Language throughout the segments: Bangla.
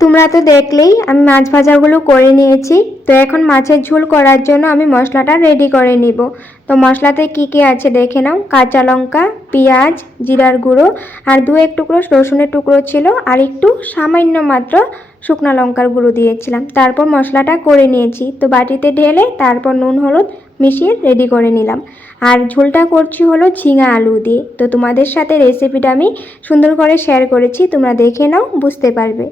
তোমরা তো দেখলেই আমি মাছ ভাজাগুলো করে নিয়েছি। তো এখন মাছের ঝোল করার জন্য আমি মশলাটা রেডি করে নিব। তো মশলাতে কি কি আছে দেখে নাও। কাঁচা লঙ্কা, পেঁয়াজ, জিরার গুঁড়ো আর 2-1 টুকরো রসুনের টুকরো ছিল, আর একটু সামান্য মাত্র শুকনো লঙ্কার গুঁড়ো দিয়েছিলাম। তারপর মশলাটা করে নিয়েছি। তো বাটিতে ঢেলে তারপর নুন হলুদ মিশিয়ে রেডি করে নিলাম। আর ঝোলটা করছি হলো ঝিঙা আলু দিয়ে। তো তোমাদের সাথে রেসিপিটা আমি সুন্দর করে শেয়ার করেছি, তোমরা দেখে নাও, বুঝতে পারবে।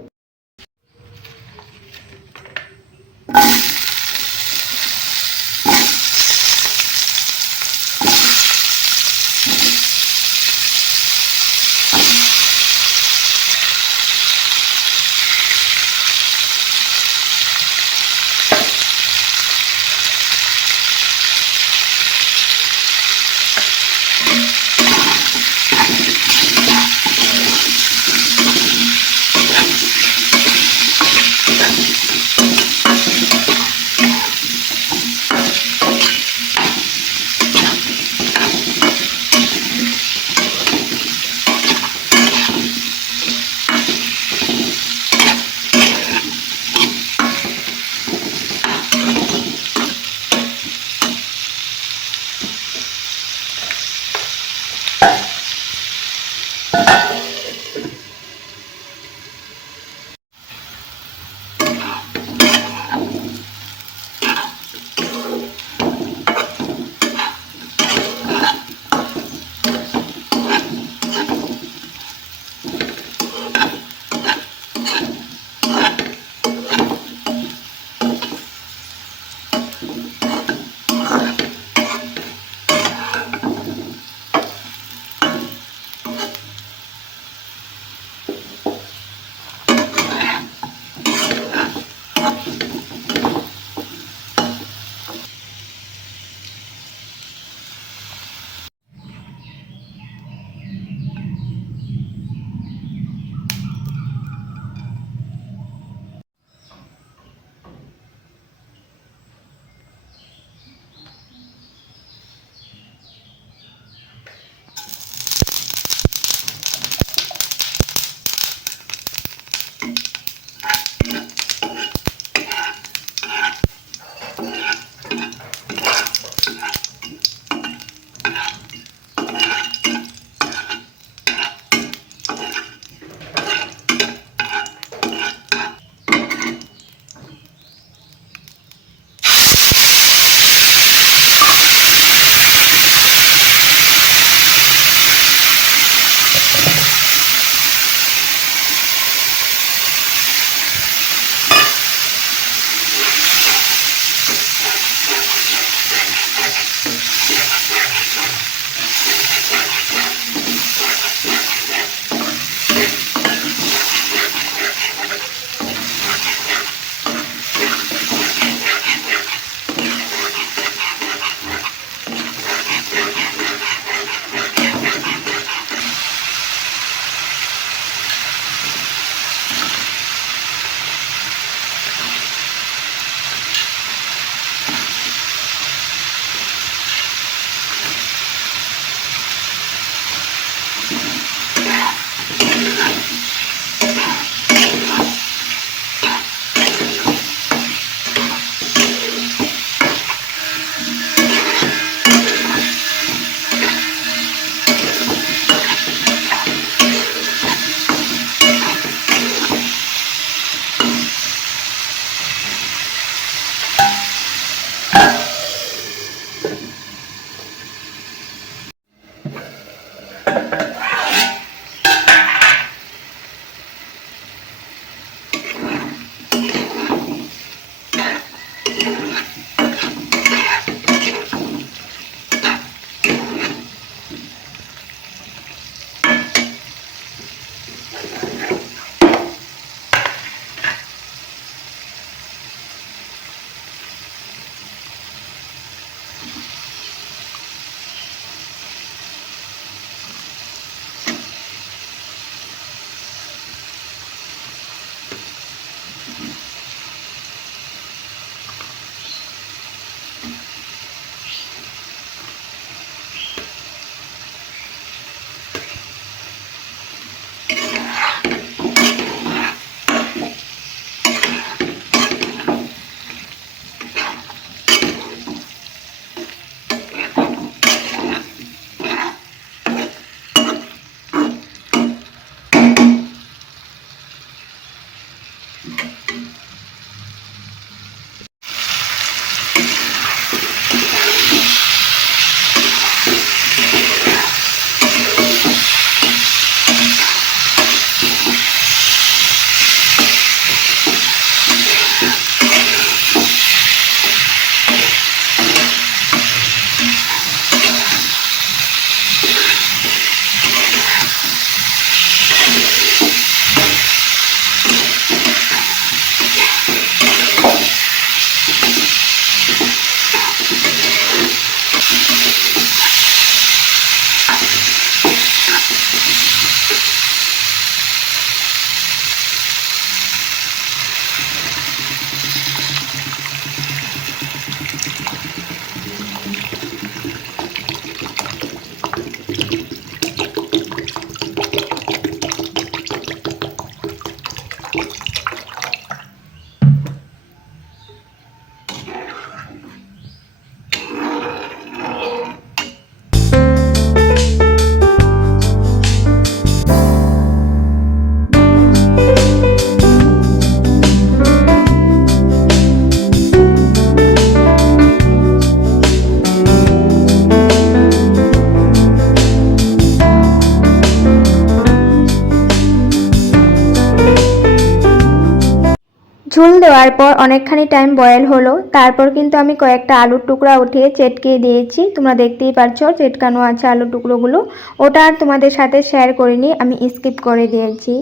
ঝোল দেওয়ার পর অনেকখানি টাইম বয়েল হলো, তারপর কিন্তু আমি কয়েকটা আলুর টুকরা উঠিয়ে চেটকে দিয়েছি। তোমরা দেখতেই পারছো চেটকানো আছে আলুর টুকরোগুলো। ওটা আর তোমাদের সাথে শেয়ার করিনি, আমি স্কিপ করে দিয়েছি।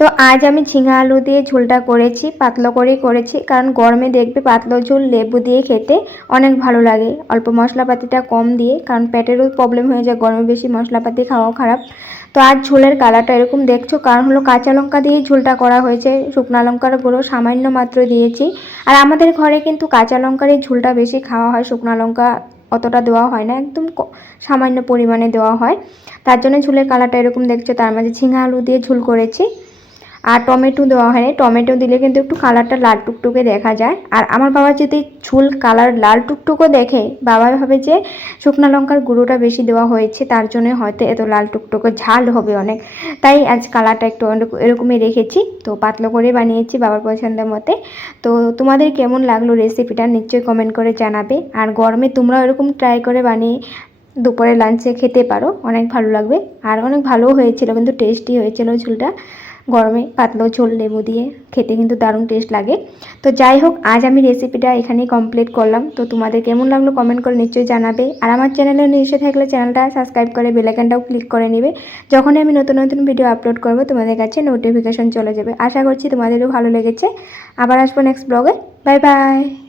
তো আজ আমি ঝিঙা আলু দিয়ে ঝোলটা করেছি, পাতলা করেই করেছি, কারণ গরমে দেখবে পাতলা ঝোল লেবু দিয়ে খেতে অনেক ভালো লাগে, অল্প মশলাপাতিটা কম দিয়ে, কারণ পেটেরও প্রবলেম হয়ে যায় গরমে বেশি মশলাপাতি খাওয়াও খারাপ। তো আজ ঝোলের কালারটা এরকম দেখছো, কারণ হলো কাঁচা লঙ্কা দিয়েই ঝোলটা করা হয়েছে, শুকনো লঙ্কার গুঁড়ো সামান্য মাত্র দিয়েছি। আর আমাদের ঘরে কিন্তু কাঁচা লঙ্কার এই ঝোলটা বেশি খাওয়া হয়, শুকনো লঙ্কা অতটা দেওয়া হয় না, একদম সামান্য পরিমাণে দেওয়া হয়। তার জন্য ঝোলের কালারটা এরকম দেখছো। তার মাঝে ঝিঙা আলু দিয়ে ঝোল করেছি, আর টমেটো দেওয়া হয়নি, টমেটো দিলে কিন্তু একটু কালারটা লাল টুকটুকে দেখা যায়। আর আমার বাবা যদি ঝোল কালার লাল টুকটুকো দেখে, বাবা ভাবে যে শুকনো লঙ্কার গুঁড়োটা বেশি দেওয়া হয়েছে, তার জন্য হয়তো এত লাল টুকটুকো ঝাল হবে অনেক, তাই আজ কালারটা একটু এরকমই রেখেছি। তো পাতলা করে বানিয়েছি বাবার পছন্দের মতে। তো তোমাদের কেমন লাগলো রেসিপিটা নিশ্চয়ই কমেন্ট করে জানাবে। আর গরমে তোমরা এরকম ট্রাই করে বানিয়ে দুপুরে লাঞ্চে খেতে পারো, অনেক ভালো লাগবে। আর অনেক ভালোও হয়েছিল, কিন্তু টেস্টি হয়েছিল ঝোলটা। গরমে পাতলা ঝোল লেবু দিয়ে খেতে কিন্তু দারুণ টেস্ট লাগে। তো যাই হোক, আজ আমি রেসিপিটা এখানেই কমপ্লিট করলাম। তো তোমাদের কেমন লাগলো কমেন্ট করে নিশ্চয়ই জানাবে। আর আমার চ্যানেলে এসে থাকলে চ্যানেলটা সাবস্ক্রাইব করে বেল আইকনটাও ক্লিক করে নেবে, যখনই আমি নতুন নতুন ভিডিও আপলোড করব তোমাদের কাছে নোটিফিকেশন চলে যাবে। আশা করছি তোমাদেরও ভালো লেগেছে। আবার আসবো নেক্সট ব্লগে। Bye bye.